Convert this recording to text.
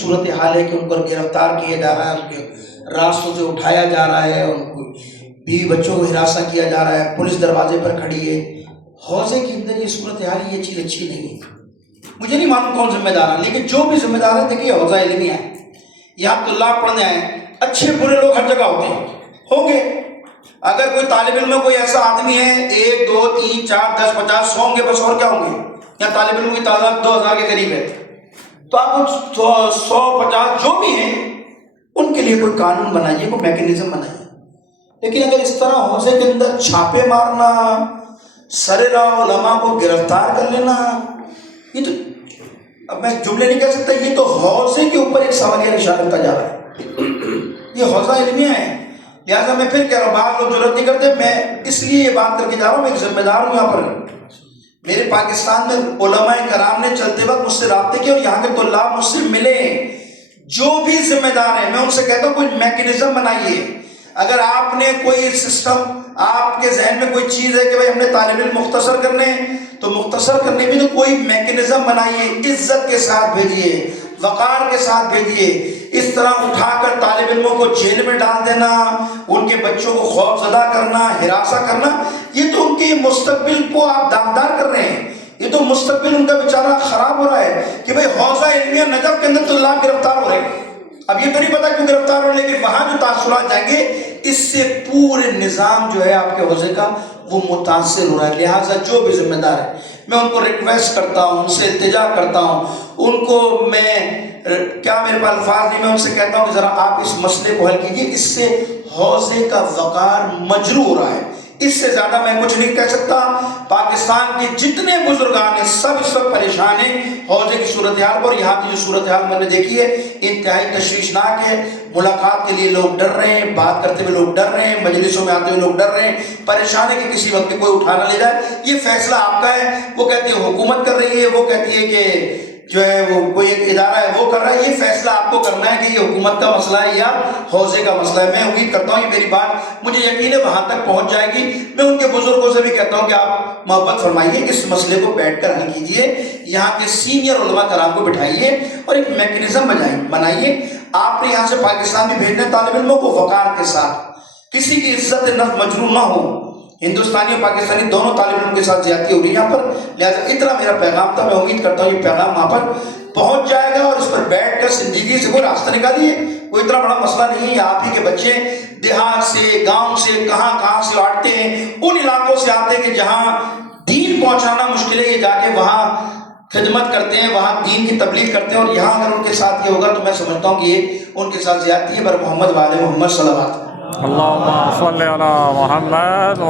صورتحال ہے کہ ان پر گرفتار کیا جا رہا ہے، ان کے راستوں سے اٹھایا جا رہا ہے، ان کو بیوی بچوں کو ہراساں کیا جا رہا ہے، پولیس دروازے پر کھڑی ہے۔ حوضے کے اندر یہ صورتحال، یہ چیز اچھی نہیں ہے۔ مجھے نہیں معلوم کون ذمہ دار ہے، لیکن جو بھی ذمہ دار ہے، دیکھیے حوضہ علمیہ ہے، یہاں طلاب پڑھنے آئے، اچھے برے لوگ ہر جگہ ہوتے ہیں، ہوں گے۔ اگر کوئی طالب علم میں کوئی ایسا آدمی ہے 1 2 3 4 10 50 100 ہوں گے بس، اور کیا ہوں گے؟ یہاں طالب علموں کی تعداد 2000 کے قریب ہے، تو آپ 100 50 جو بھی ہیں ان کے لیے کوئی قانون بنائیے، کوئی میکینزم بنائیے۔ لیکن اگر اس طرح حوضے کے اندر چھاپے مارنا، سرراہ علماء کو گرفتار کر لینا، یہ تو اب میں جملے نہیں کہہ سکتا، یہ تو حوضے کے اوپر ایک سوالیہ نشان رکھا جا رہا ہے۔ یہ حوضہ علمیہ ہے، لہٰذا میں پھر کہہ رہا ہوں، بعض لوگ ضرورت نہیں کرتے، میں اس لیے یہ بات کر کے جا رہا ہوں، میں ایک ذمہ دار ہوں یہاں پر۔ میرے پاکستان میں علماء کرام نے چلتے وقت مجھ سے رابطے کیے اور یہاں کے طلاب مجھ سے ملے، جو بھی ذمہ دار ہیں میں ان سے کہتا ہوں کوئی میکینزم بنائیے۔ اگر آپ نے کوئی سسٹم، آپ کے ذہن میں کوئی چیز ہے کہ بھائی ہم نے طالب علم مختصر کرنے تو مختصر کرنے میں تو کوئی میکینزم بنائیے، عزت کے ساتھ بھیجیے، وقار کے ساتھ بھیجیے۔ اس طرح اٹھا کر طالب علموں کو جیل میں ڈال دینا، ان کے بچوں کو خوف زدہ کرنا، ہراساں کرنا، یہ تو ان کے مستقبل کو آپ داغدار کر رہے ہیں، یہ تو مستقبل ان کا بیچارہ خراب ہو رہا ہے کہ بھئی حوضہ علمیہ نجف کے اندر طلاب گرفتار ہو رہے ہیں۔ اب یہ تو نہیں پتا کیوں گرفتار ہو رہے، لیکن وہاں جو تاثرات جائیں گے اس سے پورے نظام جو ہے آپ کے حوضے کا وہ متاثر ہو رہا ہے۔ لہٰذا جو بھی ذمہ دار ہے میں ان کو ریکویسٹ کرتا ہوں، ان سے التجا کرتا ہوں، ان کو میں کیا میرے پاس الفاظ نہیں، میں ان سے کہتا ہوں کہ ذرا آپ اس مسئلے کو حل کیجیے، اس سے حوضے کا وقار مجروح ہو رہا ہے۔ اس سے زیادہ میں کچھ نہیں کہہ سکتا۔ پاکستان کے جتنے بزرگان ہیں سب اس وقت پریشان ہیں حوضے کی صورتحال پر۔ یہاں کی جو صورتحال میں نے دیکھی ہے انتہائی تشویشناک ہے، ملاقات کے لیے لوگ ڈر رہے ہیں، بات کرتے ہوئے لوگ ڈر رہے ہیں، مجلسوں میں آتے ہوئے لوگ ڈر رہے ہیں، پریشان ہے کہ کسی وقت کوئی اٹھا نہ لے جائے۔ یہ فیصلہ آپ کا ہے، وہ کہتی ہے حکومت کر رہی ہے، وہ کہتی ہے کہ جو ہے وہ کوئی ایک ادارہ ہے وہ کر رہا ہے۔ یہ فیصلہ آپ کو کرنا ہے کہ یہ حکومت کا مسئلہ ہے یا حوضے کا مسئلہ ہے۔ میں امید کرتا ہوں یہ میری بات مجھے یقین ہے وہاں تک پہنچ جائے گی۔ میں ان کے بزرگوں سے بھی کہتا ہوں کہ آپ محبت فرمائیے، اس مسئلے کو بیٹھ کر حل کیجیے، یہاں کے سینئر علماء کرام کو بٹھائیے اور ایک میکینزم بنائیے۔ آپ نے یہاں سے پاکستان میں بھیجنے طالب علموں کو وقار کے ساتھ، کسی کی عزت نفس مجروح نہ ہو۔ ہندوستانی اور پاکستانی دونوں طالب علموں کے ساتھ زیادتی ہو رہی ہے یہاں پر، لہٰذا اتنا میرا پیغام تھا۔ میں امید کرتا ہوں یہ پیغام وہاں پر پہنچ جائے گا اور اس پر بیٹھ کر زندگی سے کوئی راستہ نکالیے۔ کوئی اتنا بڑا مسئلہ نہیں ہے، آپ ہی کے بچے دیہات سے، گاؤں سے، کہاں سے آتے ہیں، ان علاقوں سے آتے ہیں کہ جہاں دین پہنچانا مشکل ہے، یہ جا کے وہاں خدمت کرتے ہیں، وہاں دین کی تبلیغ کرتے ہیں، اور یہاں اگر ان کے ساتھ یہ ہوگا تو میں سمجھتا ہوں کہ یہ ان کے ساتھ زیادتی ہے۔ بر محمد وعلی محمد صلی اللہ علیہ وسلم۔ اللہم صلی علی محمد۔